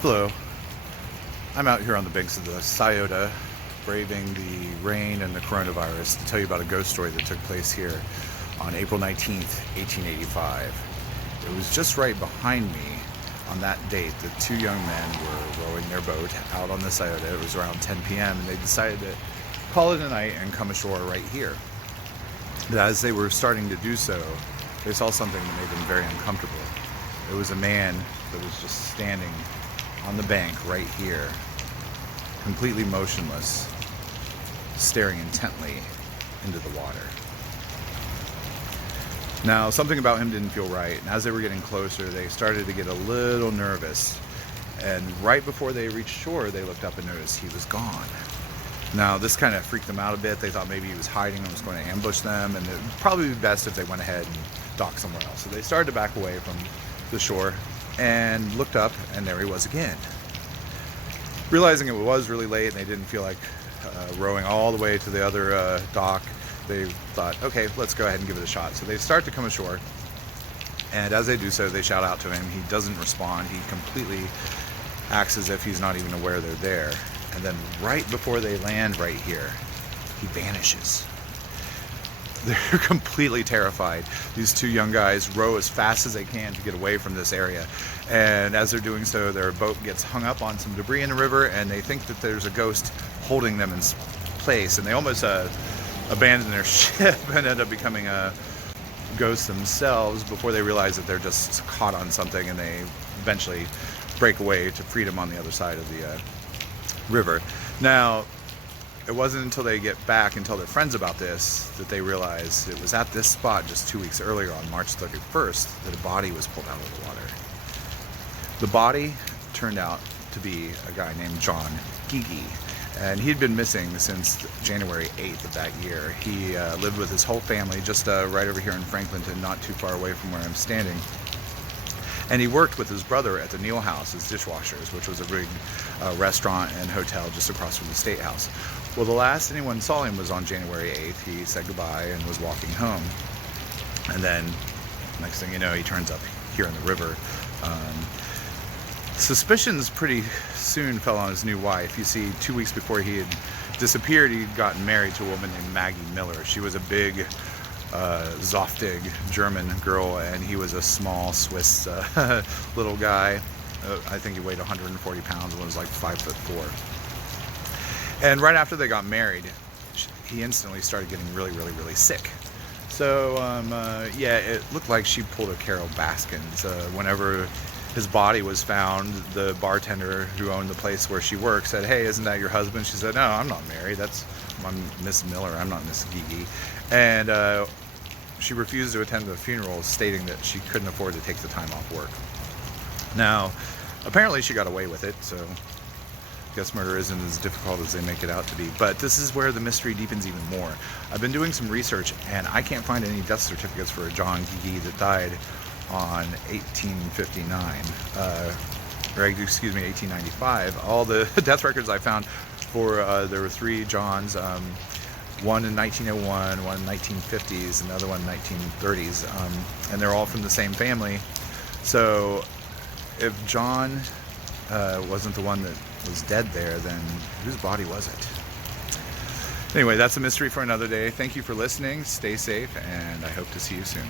Hello, I'm out here on the banks of the Scioto, braving the rain and the coronavirus to tell you about a ghost story that took place here on April 19th, 1885. It was just right behind me on that date that two young men were rowing their boat out on the Scioto. It was around 10 p.m. and they decided to call it a night and come ashore right here. But as they were starting to do so, they saw something that made them very uncomfortable. It was a man that was just standing on the bank right here, completely motionless, staring intently into the water. Now, something about him didn't feel right, and as they were getting closer, they started to get a little nervous. And right before they reached shore, they looked up and noticed he was gone. Now, this kind of freaked them out a bit. They thought maybe he was hiding and was going to ambush them, and it would probably be best if they went ahead and docked somewhere else. So they started to back away from the shore and looked up, and there he was again. Realizing it was really late and they didn't feel like rowing all the way to the other dock, they thought, okay, let's go ahead and give it a shot. So they start to come ashore, and as they do so, they shout out to him. He doesn't respond. He completely acts as if he's not even aware they're there. And then right before they land right here, he vanishes. They're completely terrified. These two young guys row as fast as they can to get away from this area. And as they're doing so, their boat gets hung up on some debris in the river, and they think that there's a ghost holding them in place. And they almost abandon their ship and end up becoming a ghost themselves before they realize that they're just caught on something, and they eventually break away to freedom on the other side of the river. Now, it wasn't until they get back and tell their friends about this that they realize it was at this spot just 2 weeks earlier on March 31st that a body was pulled out of the water. The body turned out to be a guy named John Gigi, and he'd been missing since January 8th of that year. He lived with his whole family just right over here in Franklinton, not too far away from where I'm standing. And he worked with his brother at the Neal House as dishwashers, which was a big restaurant and hotel just across from the State House. Well, the last anyone saw him was on January 8th. He said goodbye and was walking home. And then, next thing you know, he turns up here in the river. Suspicions pretty soon fell on his new wife. You see, 2 weeks before he had disappeared, he'd gotten married to a woman named Maggie Miller. She was a big, Zoftig German girl, and he was a small Swiss little guy. I think he weighed 140 pounds and was like 5'4". And right after they got married, he instantly started getting really sick. So yeah, it looked like she pulled a Carol Baskins. Whenever his body was found, the bartender who owned the place where she worked said, "Hey, isn't that your husband?" She said, "No, I'm not married. I'm Miss Miller. I'm not Miss Gigi." And she refused to attend the funeral, stating that she couldn't afford to take the time off work. Now, apparently she got away with it, so I guess murder isn't as difficult as they make it out to be. But this is where the mystery deepens even more. I've been doing some research, and I can't find any death certificates for a John Gigi that died on 1859, or excuse me, 1895. All the death records I found for, there were three Johns, one in 1901, one in 1950s, another one in 1930s, and they're all from the same family. So if John wasn't the one that was dead there, then whose body was it? Anyway, that's a mystery for another day. Thank you for listening. Stay safe, and I hope to see you soon.